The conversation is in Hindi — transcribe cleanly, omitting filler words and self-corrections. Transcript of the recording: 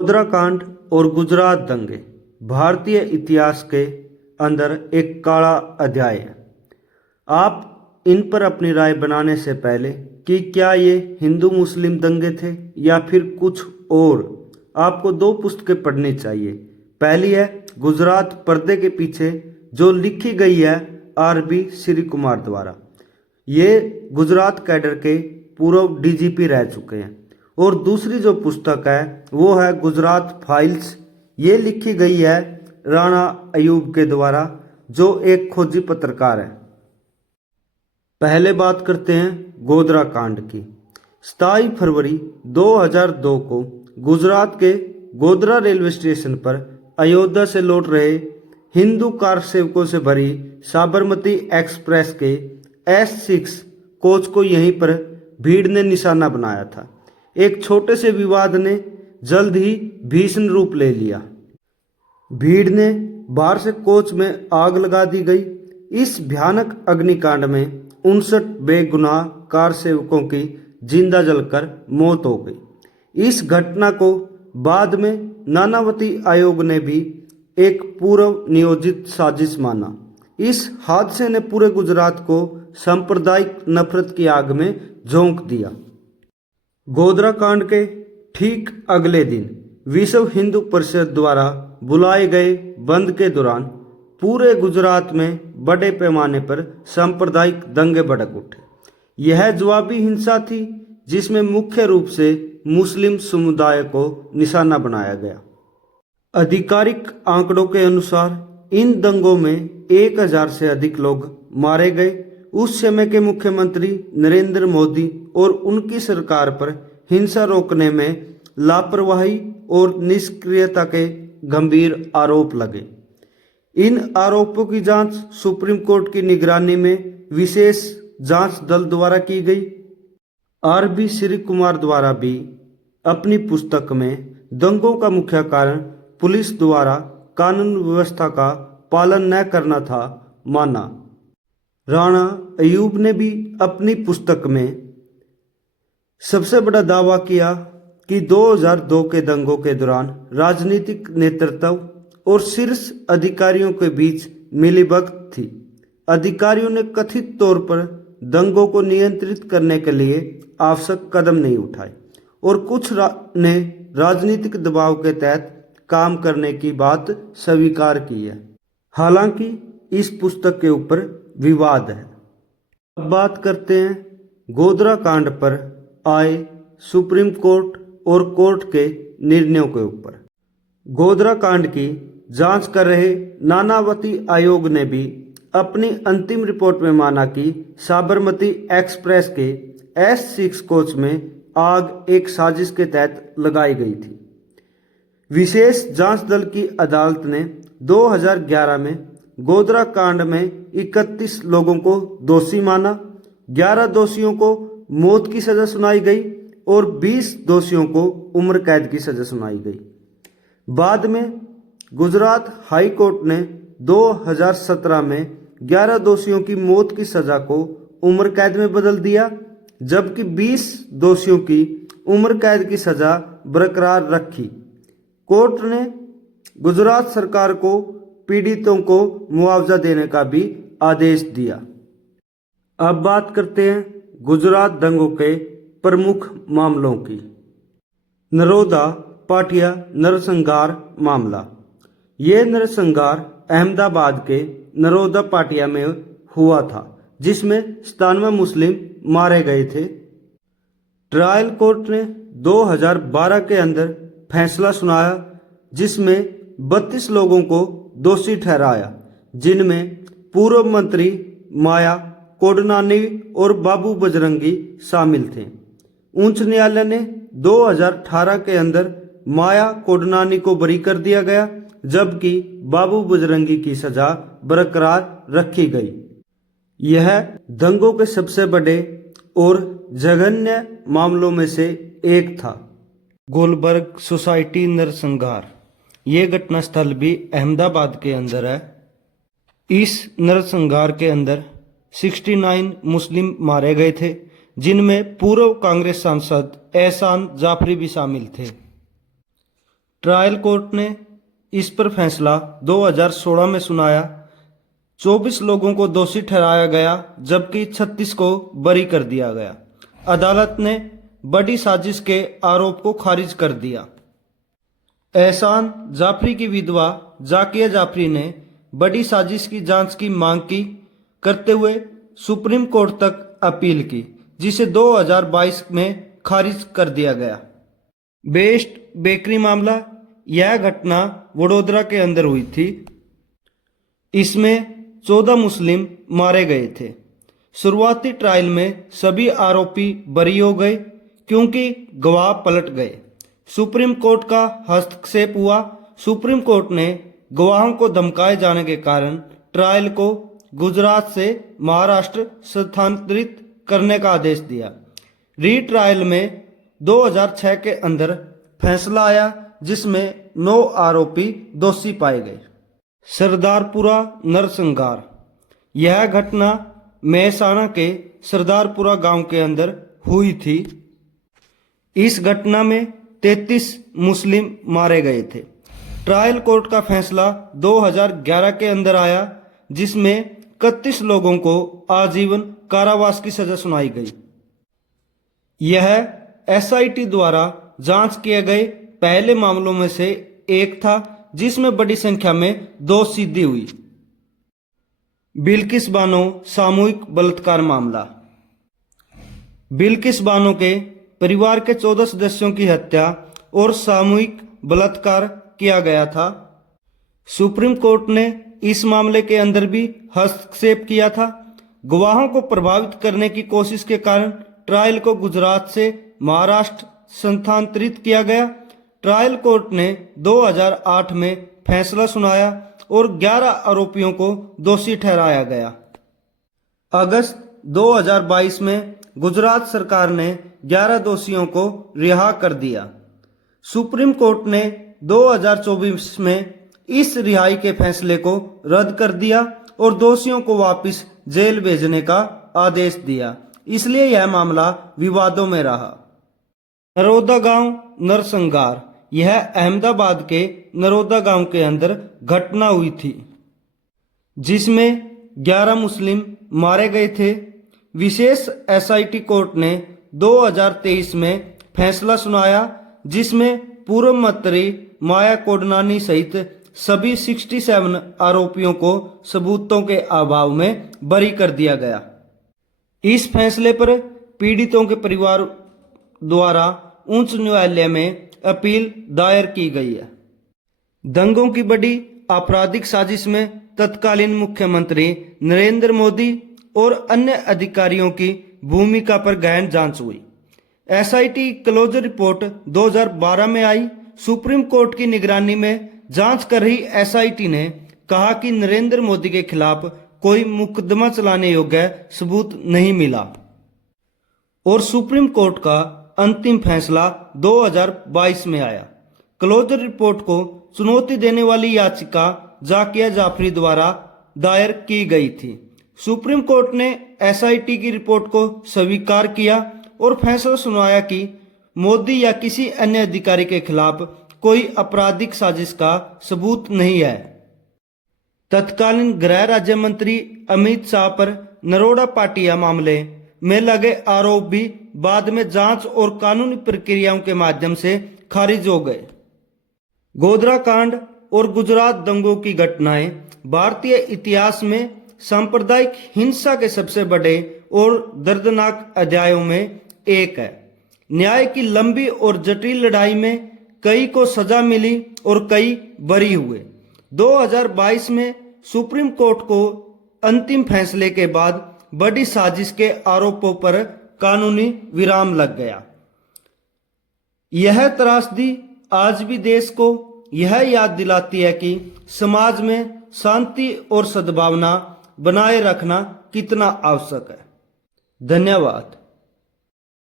उत्तराखंड और गुजरात दंगे भारतीय इतिहास के अंदर एक काला अध्याय है। आप इन पर अपनी राय बनाने से पहले कि क्या ये हिंदू मुस्लिम दंगे थे या फिर कुछ और, आपको दो पुस्तकें पढ़नी चाहिए। पहली है गुजरात पर्दे के पीछे, जो लिखी गई है आर.बी. श्री कुमार द्वारा। ये गुजरात कैडर के पूर्व डीजीपी रह चुके हैं। और दूसरी जो पुस्तक है वो है गुजरात फाइल्स। ये लिखी गई है राणा अयूब के द्वारा, जो एक खोजी पत्रकार है। पहले बात करते हैं गोधरा कांड की। 27 फरवरी 2002 को गुजरात के गोधरा रेलवे स्टेशन पर अयोध्या से लौट रहे हिंदू कार सेवकों से भरी साबरमती एक्सप्रेस के S6 कोच को यहीं पर भीड़ ने निशाना बनाया था। एक छोटे से विवाद ने जल्द ही भीषण रूप ले लिया। भीड़ ने बाहर से कोच में आग लगा दी गई। इस भयानक अग्निकांड में 59 बेगुनाह कार सेवकों की जिंदा जलकर मौत हो गई। इस घटना को बाद में नानावती आयोग ने भी एक पूर्व नियोजित साजिश माना। इस हादसे ने पूरे गुजरात को सांप्रदायिक नफरत की आग में झोंक दिया। गोधरा कांड के ठीक अगले दिन विश्व हिंदू परिषद द्वारा बुलाए गए बंद के दौरान पूरे गुजरात में बड़े पैमाने पर सांप्रदायिक दंगे भड़क उठे। यह जवाबी हिंसा थी जिसमें मुख्य रूप से मुस्लिम समुदाय को निशाना बनाया गया। आधिकारिक आंकड़ों के अनुसार इन दंगों में 1000 से अधिक लोग मारे गए। उस समय के मुख्यमंत्री नरेंद्र मोदी और उनकी सरकार पर हिंसा रोकने में लापरवाही और निष्क्रियता के गंभीर आरोप लगे। इन आरोपों की जांच सुप्रीम कोर्ट की निगरानी में विशेष जांच दल द्वारा की गई। आर.बी. श्री कुमार द्वारा भी अपनी पुस्तक में दंगों का मुख्य कारण पुलिस द्वारा कानून व्यवस्था का पालन न करना था माना। राणा अयूब ने भी अपनी पुस्तक में सबसे बड़ा दावा किया कि 2002 के दंगों के दौरान राजनीतिक नेतृत्व और शीर्ष अधिकारियों के बीच मिलीभगत थी। अधिकारियों ने कथित तौर पर दंगों को नियंत्रित करने के लिए आवश्यक कदम नहीं उठाए और कुछ ने राजनीतिक दबाव के तहत काम करने की बात स्वीकार की है। हालांकि इस पुस्तक के ऊपर विवाद है। अब बात करते हैं गोधरा कांड पर आए सुप्रीम कोर्ट और कोर्ट के निर्णयों के ऊपर। गोधरा कांड की जांच कर रहे नानावती आयोग ने भी अपनी अंतिम रिपोर्ट में माना कि साबरमती एक्सप्रेस के S6 कोच में आग एक साजिश के तहत लगाई गई थी। विशेष जांच दल की अदालत ने 2011 में गोधरा कांड में 31 लोगों को दोषी माना। 11 दोषियों को मौत की सजा सुनाई गई और 20 दोषियों को उम्र कैद की सजा सुनाई गई। बाद में गुजरात हाई कोर्ट ने 2017 में 11 दोषियों की मौत की सजा को उम्र कैद में बदल दिया, जबकि 20 दोषियों की उम्र कैद की सजा बरकरार रखी। कोर्ट ने गुजरात सरकार को पीड़ितों को मुआवजा देने का भी आदेश दिया। अब बात करते हैं गुजरात दंगों के प्रमुख मामलों की। नरोदा पाटिया नरसंहार मामला। ये नरसंहार अहमदाबाद के नरोदा पाटिया में हुआ था, जिसमें 97 मुस्लिम मारे गए थे। ट्रायल कोर्ट ने 2012 के अंदर फैसला सुनाया, जिसमें 32 लोगों को दोषी ठहराया, जिनमें पूर्व मंत्री माया कोडनानी और बाबू बजरंगी शामिल थे। उच्च न्यायालय ने 2018 के अंदर माया कोडनानी को बरी कर दिया गया, जबकि बाबू बजरंगी की सजा बरकरार रखी गई। यह दंगों के सबसे बड़े और जघन्य मामलों में से एक था। गोलबर्ग सोसाइटी नरसंहार। ये घटना स्थल भी अहमदाबाद के अंदर है। इस नरसंहार के अंदर 69 मुस्लिम मारे गए थे, जिनमें पूर्व कांग्रेस सांसद एहसान जाफरी भी शामिल थे। ट्रायल कोर्ट ने इस पर फैसला 2016 में सुनाया। 24 लोगों को दोषी ठहराया गया जबकि 36 को बरी कर दिया गया। अदालत ने बड़ी साजिश के आरोप को खारिज कर दिया। एहसान जाफरी की विधवा जाकिया जाफरी ने बड़ी साजिश की जांच की मांग की करते हुए सुप्रीम कोर्ट तक अपील की, जिसे 2022 में खारिज कर दिया गया। बेस्ट बेकरी मामला, यह घटना वडोदरा के अंदर हुई थी। इसमें 14 मुस्लिम मारे गए थे। शुरुआती ट्रायल में सभी आरोपी बरी हो गए क्योंकि गवाह पलट गए। सुप्रीम कोर्ट का हस्तक्षेप हुआ। सुप्रीम कोर्ट ने गवाहों को धमकाए जाने के कारण ट्रायल को गुजरात से महाराष्ट्र स्थानांतरित करने का आदेश दिया। रीट्रायल में 2006 के अंदर फैसला आया जिसमें 9 आरोपी दोषी पाए गए। सरदारपुरा नरसंहार, यह घटना मेहसाणा के सरदारपुरा गांव के अंदर हुई थी। इस घटना में 33 मुस्लिम मारे गए थे। ट्रायल कोर्ट का फैसला 2011 के अंदर आया जिसमें 31 लोगों को आजीवन कारावास की सजा सुनाई गई। यह एसआईटी द्वारा जांच किए गए पहले मामलों में से एक था जिसमें बड़ी संख्या में दोष सिद्धि हुई। बिल्किस बानो सामूहिक बलात्कार मामला, बिल्किस बानो के परिवार के 14 सदस्यों की हत्या और सामूहिक बलात्कार किया गया था। सुप्रीम कोर्ट ने इस मामले के अंदर भी हस्तक्षेप किया था। गवाहों को प्रभावित करने की कोशिश के कारण ट्रायल को गुजरात से महाराष्ट्र स्थानांतरित किया गया। ट्रायल कोर्ट ने 2008 में फैसला सुनाया और 11 आरोपियों को दोषी ठहराया गया। अगस्त 2022 में गुजरात सरकार ने 11 दोषियों को रिहा कर दिया। सुप्रीम कोर्ट ने 2024 में इस रिहाई के फैसले को रद्द कर दिया और दोषियों को वापस जेल भेजने का आदेश दिया। इसलिए यह मामला विवादों में रहा। नरोदा गांव नरसंहार, यह अहमदाबाद के नरोदा गांव के अंदर घटना हुई थी जिसमें 11 मुस्लिम मारे गए थे। विशेष एसआईटी कोर्ट ने 2023 में फैसला सुनाया जिसमें पूर्व मंत्री माया कोडनानी सहित सभी 67 आरोपियों को सबूतों के अभाव में बरी कर दिया गया। इस फैसले पर पीड़ितों के परिवार द्वारा उच्च न्यायालय में अपील दायर की गई है। दंगों की बड़ी आपराधिक साजिश में तत्कालीन मुख्यमंत्री नरेंद्र मोदी और अन्य अधिकारियों की भूमिका पर गहन जांच हुई। एसआईटी क्लोजर रिपोर्ट 2012 में आई। सुप्रीम कोर्ट की निगरानी में जांच कर रही एसआईटी ने कहा कि नरेंद्र मोदी के खिलाफ कोई मुकदमा चलाने योग्य सबूत नहीं मिला और सुप्रीम कोर्ट का अंतिम फैसला 2022 में आया। क्लोजर रिपोर्ट को चुनौती देने वाली याचिका जाकिया जाफरी द्वारा दायर की गई थी। सुप्रीम कोर्ट ने एसआईटी की रिपोर्ट को स्वीकार किया और फैसला सुनाया कि मोदी या किसी अन्य अधिकारी के खिलाफ कोई आपराधिक साजिश का सबूत नहीं है। तत्कालीन गृह राज्य मंत्री अमित शाह पर नरोड़ा पाटिया मामले में लगे आरोप भी बाद में जांच और कानूनी प्रक्रियाओं के माध्यम से खारिज हो गए। गोधरा कांड और गुजरात दंगों की घटनाएं भारतीय इतिहास में सांप्रदायिक हिंसा के सबसे बड़े और दर्दनाक अध्यायों में एक है। न्याय की लंबी और जटिल लड़ाई में कई को सजा मिली और कई बरी हुए। 2022 में सुप्रीम कोर्ट को अंतिम फैसले के बाद बड़ी साजिश के आरोपों पर कानूनी विराम लग गया। यह त्रासदी आज भी देश को यह याद दिलाती है कि समाज में शांति और सद्भावना बनाए रखना कितना आवश्यक है। धन्यवाद।